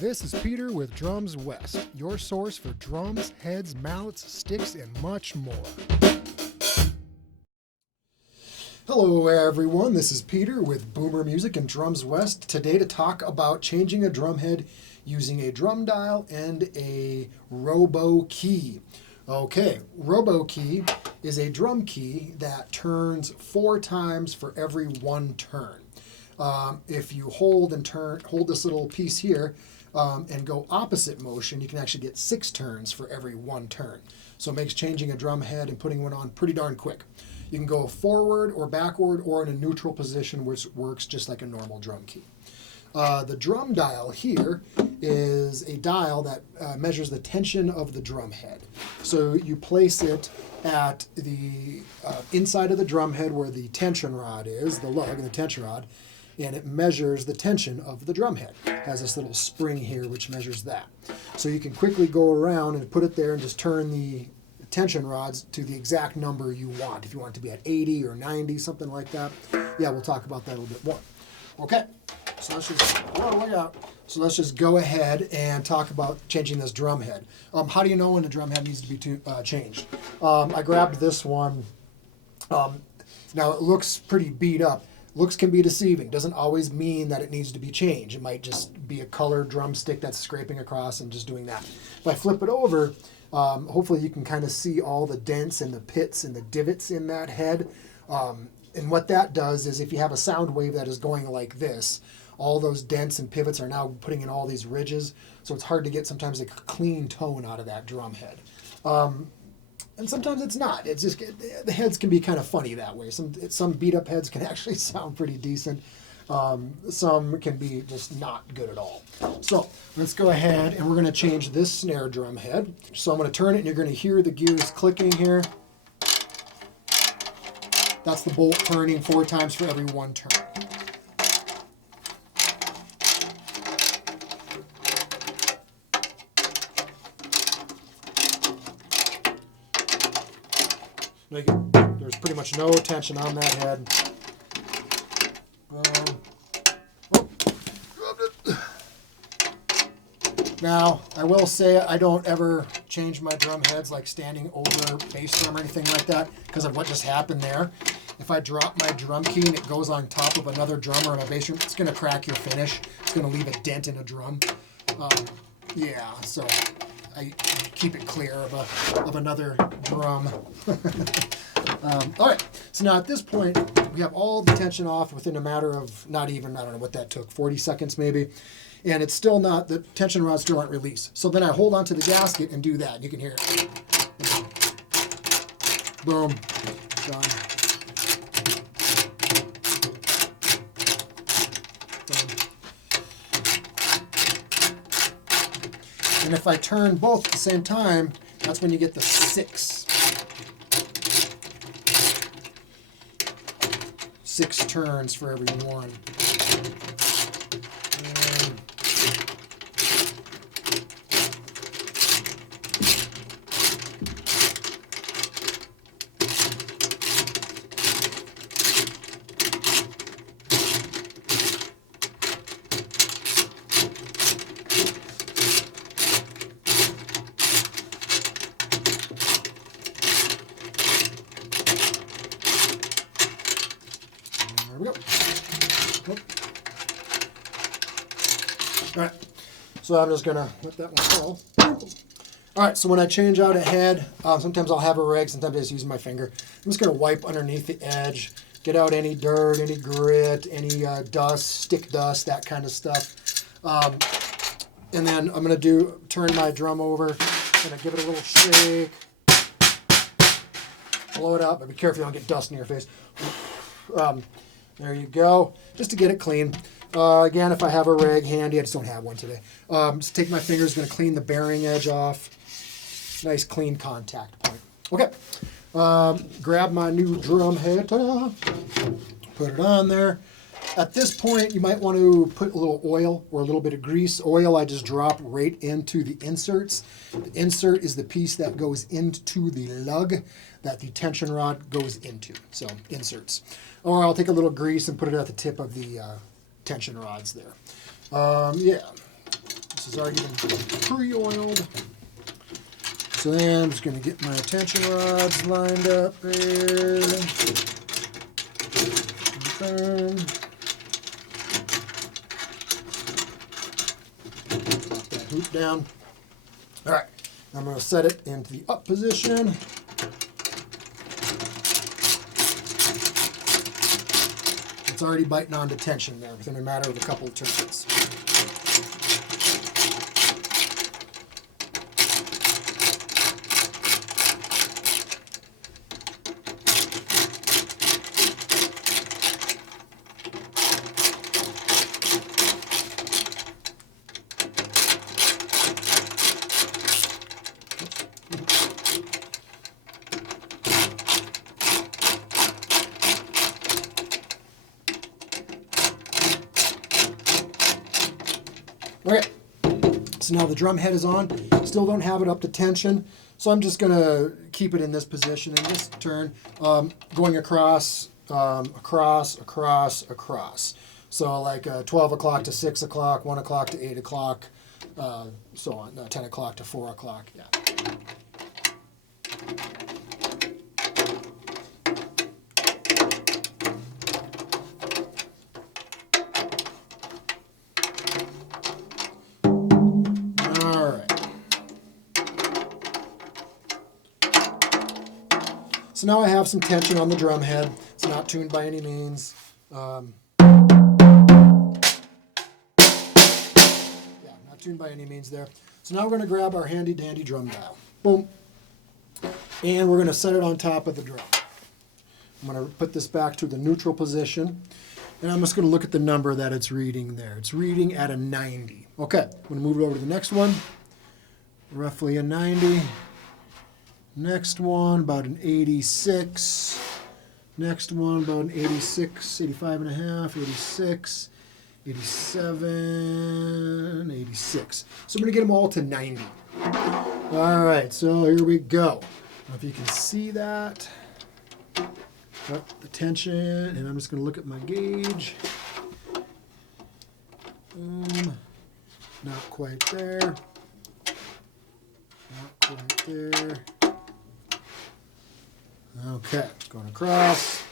This is Peter with Drums West, your source for drums, heads, mallets, sticks, and much more. Hello everyone, this is Peter with Boomer Music and Drums West, today to talk about changing a drum head using a drum dial and a Robo Key. Okay, Robo Key is a drum key that turns 4 times for every 1 turn. If you hold this little piece here and go opposite motion, you can actually get 6 turns for every 1 turn. So it makes changing a drum head and putting one on pretty darn quick. You can go forward or backward or in a neutral position, which works just like a normal drum key. The drum dial here is a dial that measures the tension of the drum head. So you place it at the inside of the drum head where the tension rod is, the lug and the tension rod, and it measures the tension of the drum head. It has this little spring here which measures that. So you can quickly go around and put it there and just turn the tension rods to the exact number you want. If you want it to be at 80 or 90, something like that. Yeah, we'll talk about that a little bit more. Okay, so let's just go ahead and talk about changing this drum head. How do you know when the drum head needs to be changed? I grabbed this one. Now it looks pretty beat up. Looks can be deceiving. Doesn't always mean that it needs to be changed. It might just be a colored drumstick that's scraping across and just doing that. If I flip it over, hopefully you can kind of see all the dents and the pits and the divots in that head. And what that does is if you have a sound wave that is going like this, all those dents and pivots are now putting in all these ridges. So it's hard to get sometimes a clean tone out of that drum head. And sometimes it's not. It's just the heads can be kind of funny that way. Some beat up heads can actually sound pretty decent. Some can be just not good at all. So let's go ahead and we're going to change this snare drum head. So I'm going to turn it and you're going to hear the gears clicking here. That's the bolt turning 4 times for every 1 turn. There's pretty much no tension on that head. Now, I will say I don't ever change my drum heads like standing over bass drum or anything like that because of what just happened there. If I drop my drum key and it goes on top of another drum or a bass drum, it's going to crack your finish. It's going to leave a dent in a drum. Yeah, so I keep it clear of another drum. All right, so now at this point, we have all the tension off within a matter of not even, I don't know what that took, 40 seconds maybe. And it's still not, the tension rods still aren't released. So then I hold onto the gasket and do that. You can hear it. Boom. Done. And if I turn both at the same time, that's when you get the 6. 6 turns for every 1. There we go. All right, so I'm just gonna let that one fall. All right, so when I change out a head, sometimes I'll have a rag, sometimes I just use my finger. I'm just gonna wipe underneath the edge, get out any dirt, any grit, any dust, stick dust, that kind of stuff. And then I'm gonna turn my drum over, gonna give it a little shake, blow it up, but be careful you don't get dust in your face. There you go, just to get it clean. Again, if I have a rag handy, I just don't have one today. Just take my fingers, going to clean the bearing edge off. Nice clean contact point. Okay, grab my new drum head, ta-da, put it on there. At this point, you might want to put a little oil or a little bit of grease. Oil I just drop right into the inserts. The insert is the piece that goes into the lug that the tension rod goes into. So inserts. Or I'll take a little grease and put it at the tip of the tension rods there. Yeah. This has already been pre-oiled. So then I'm just going to get my tension rods lined up there. Put that hoop down. All right, I'm going to set it into the up position. It's already biting onto tension there within a matter of a couple of turns. Okay, so now the drum head is on. Still don't have it up to tension, so I'm just going to keep it in this position and just turn, going across, across. So like 12 o'clock to 6 o'clock, 1 o'clock to 8 o'clock, so on, 10 o'clock to 4 o'clock, yeah. So now I have some tension on the drum head. It's not tuned by any means. Yeah, not tuned by any means there. So now we're going to grab our handy dandy drum dial. Boom. And we're going to set it on top of the drum. I'm going to put this back to the neutral position. And I'm just going to look at the number that it's reading there. It's reading at a 90. Okay, I'm going to move it over to the next one. Roughly a 90. Next one, about an 86. Next one, about an 86, 85 and a half, 86, 87, 86. So I'm going to get them all to 90. All right, so here we go. I don't know if you can see that. Got the tension, and I'm just going to look at my gauge. Not quite there. Not quite there. Okay, going across.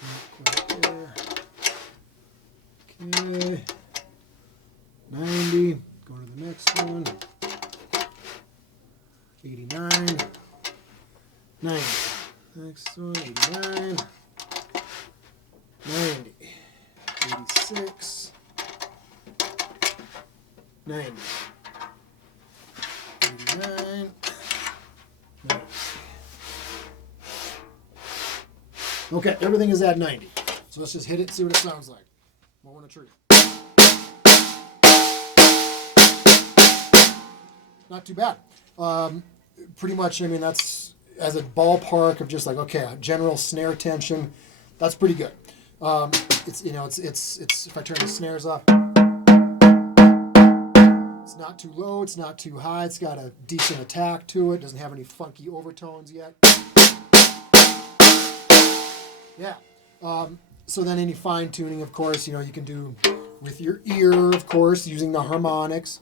Not quite there. Okay. 90. Going to the next one. 89. 90. Next one, 89. 90. 86. 90. 89. 90. Okay, everything is at 90. So let's just hit it and see what it sounds like. Blowing a tree. Not too bad. Pretty much, I mean, that's as a ballpark of just like, okay, general snare tension, that's pretty good. It's if I turn the snares off, it's not too low, it's not too high, it's got a decent attack to it, doesn't have any funky overtones yet. Yeah. So then any fine tuning, of course, you can do with your ear, of course, using the harmonics.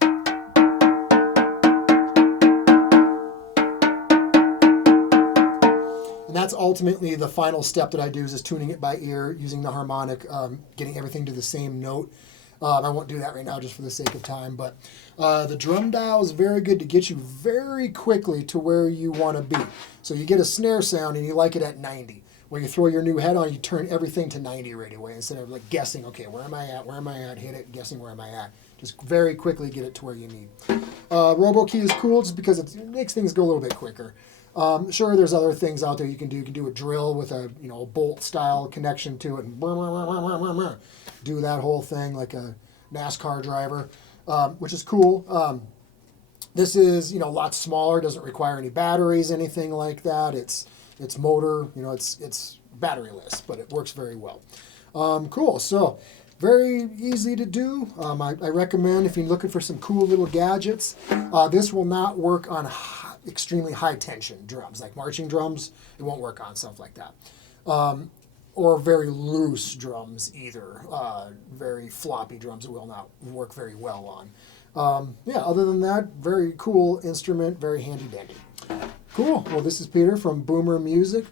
And that's ultimately the final step that I do is just tuning it by ear, using the harmonic, getting everything to the same note. I won't do that right now just for the sake of time, but the drum dial is very good to get you very quickly to where you want to be. So you get a snare sound and you like it at 90. When you throw your new head on, you turn everything to 90 right away instead of like guessing, okay, where am I at, hit it, guessing where am I at. Just very quickly get it to where you need. Robo Key is cool just because it makes things go a little bit quicker. Sure, there's other things out there you can do. You can do a drill with a a bolt style connection to it and do that whole thing like a NASCAR driver, which is cool. This is a lot smaller, doesn't require any batteries, anything like that. It's motor, it's batteryless, but it works very well. Cool. So very easy to do. I recommend if you're looking for some cool little gadgets. This will not work on extremely high tension drums like marching drums. It won't work on stuff like that. or very loose drums either. Very floppy drums will not work very well on. Yeah, other than that, very cool instrument, very handy dandy. Cool. Well, this is Peter from Boomer Music,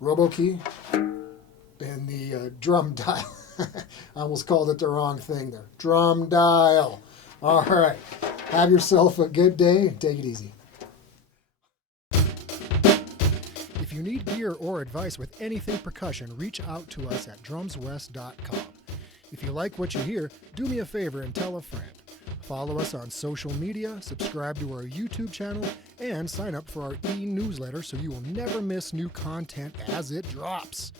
Robo Key, and the drum dial. I almost called it the wrong thing there. Drum dial. All right. Have yourself a good day. Take it easy. If you need gear or advice with anything percussion, reach out to us at drumswest.com. If you like what you hear, do me a favor and tell a friend. Follow us on social media, subscribe to our YouTube channel, and sign up for our e-newsletter so you will never miss new content as it drops.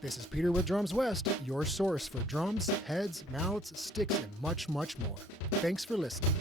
This is Peter with Drums West, your source for drums, heads, mallets, sticks, and much, much more. Thanks for listening.